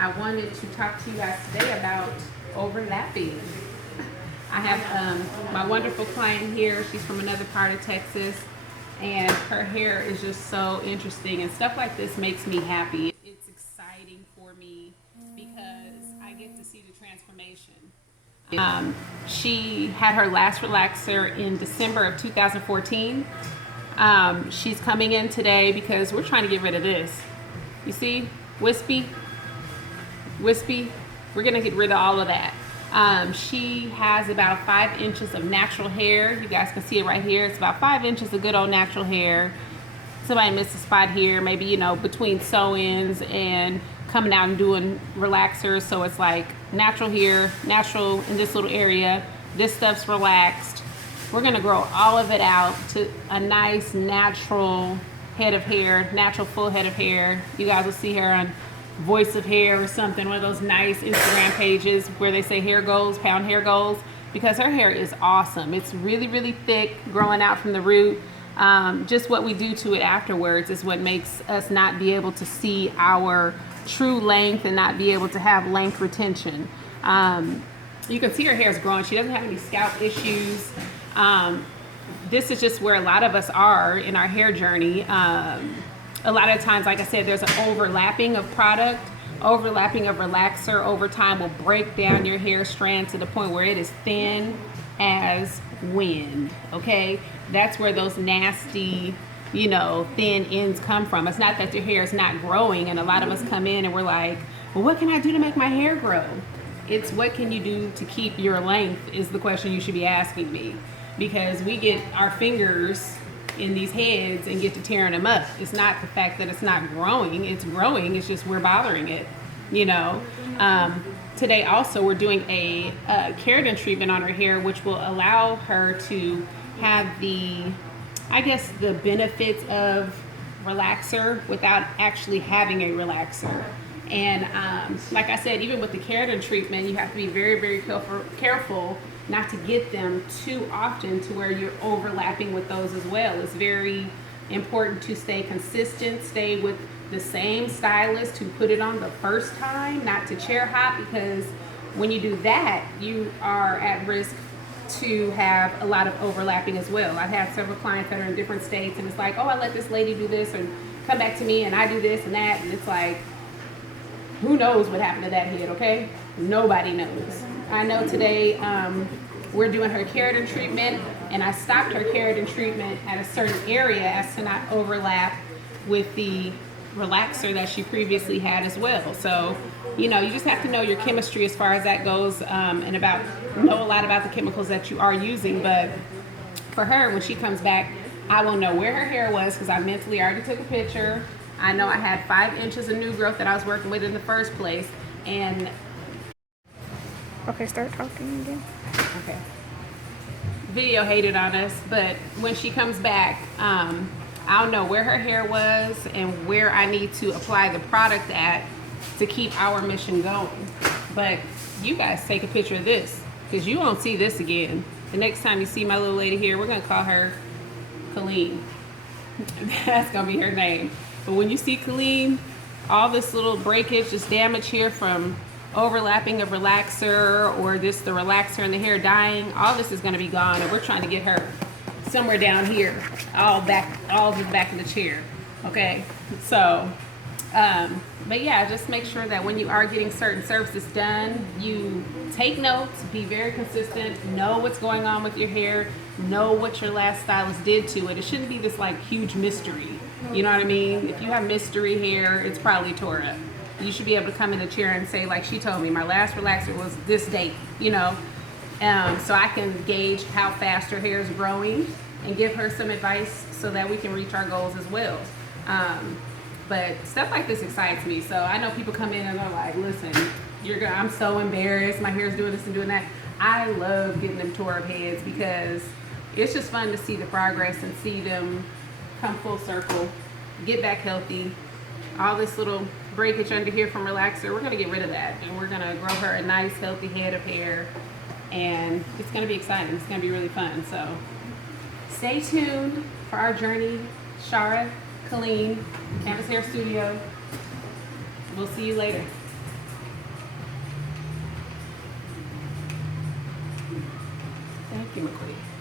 I wanted to talk to you guys today about overlapping. I have my wonderful client here. She's from another part of Texas, and her hair is just so interesting, and stuff like this makes me happy. It's exciting for me because I get to see the transformation. She had her last relaxer in December of 2014. She's coming in today because we're trying to get rid of this. You see, wispy, we're gonna get rid of all of that. She has about 5 inches of natural hair. You guys can see it right here. It's about 5 inches of good old natural hair. Somebody missed a spot here, maybe, you know, between sew-ins and coming out and doing relaxers. So it's like natural here, natural in this little area. This stuff's relaxed. We're gonna grow all of it out to a nice natural head of hair, natural full head of hair. You guys will see her on Voice of Hair or something, one of those nice Instagram pages where they say hair goals, pound hair goals, because her hair is awesome. It's really, really thick, growing out from the root. Just what we do to it afterwards is what makes us not be able to see our true length and not be able to have length retention. You can see her hair is growing. She doesn't have any scalp issues. This is just where a lot of us are in our hair journey. A lot of times, like I said, there's an overlapping of product, overlapping of relaxer over time will break down your hair strand to the point where it is thin as wind, okay? That's where those nasty, you know, thin ends come from. It's not that your hair is not growing, and a lot of us come in and we're like, well, what can I do to make my hair grow? It's what can you do to keep your length is the question you should be asking me, because we get our fingers in these heads and get to tearing them up. It's not the fact that it's not growing, it's growing, it's just we're bothering it, you know. Today also we're doing a keratin treatment on her hair, which will allow her to have the, I guess, the benefits of relaxer without actually having a relaxer. And like I said, even with the keratin treatment, you have to be very, very careful not to get them too often to where you're overlapping with those as well. It's very important to stay consistent, stay with the same stylist who put it on the first time, not to chair hop, because when you do that, you are at risk to have a lot of overlapping as well. I've had several clients that are in different states, and it's like, oh, I let this lady do this, and come back to me, and I do this and that, and it's like, who knows what happened to that head, okay? Nobody knows. I know today we're doing her keratin treatment, and I stopped her keratin treatment at a certain area as to not overlap with the relaxer that she previously had as well. So, you know, you just have to know your chemistry as far as that goes, and know a lot about the chemicals that you are using. But for her, when she comes back, I will know where her hair was, because I mentally already took a picture. I know I had 5 inches of new growth that I was working with in the first place, and okay, start talking again. okay, video hated on us, but when she comes back, I'll know where her hair was and where I need to apply the product at to keep our mission going. But you guys take a picture of this, because you won't see this again. The next time you see my little lady here, we're gonna call her Colleen. That's gonna be her name. But when you see Colleen, all this little breakage, this damage here from overlapping of relaxer, or the relaxer and the hair dying, all this is going to be gone, and we're trying to get her somewhere down here, all the back of the chair, okay? So but yeah, just make sure that when you are getting certain services done, you take notes, be very consistent, know what's going on with your hair, know what your last stylist did to it. It shouldn't be this like huge mystery, you know what I mean? If you have mystery hair, it's probably tore up. You should be able to come in the chair and say, like she told me, my last relaxer was this date, you know? So I can gauge how fast her hair is growing and give her some advice so that we can reach our goals as well. But stuff like this excites me. So I know people come in and they're like, listen, I'm so embarrassed, my hair's doing this and doing that. I love getting them tore up heads, because it's just fun to see the progress and see them come full circle, get back healthy. All this little breakage under here from relaxer, we're gonna get rid of that, and we're gonna grow her a nice healthy head of hair, and it's gonna be exciting. It's gonna be really fun. So stay tuned for our journey. Shara, Colleen, Canvas Hair Studio. We'll see you later. chemically.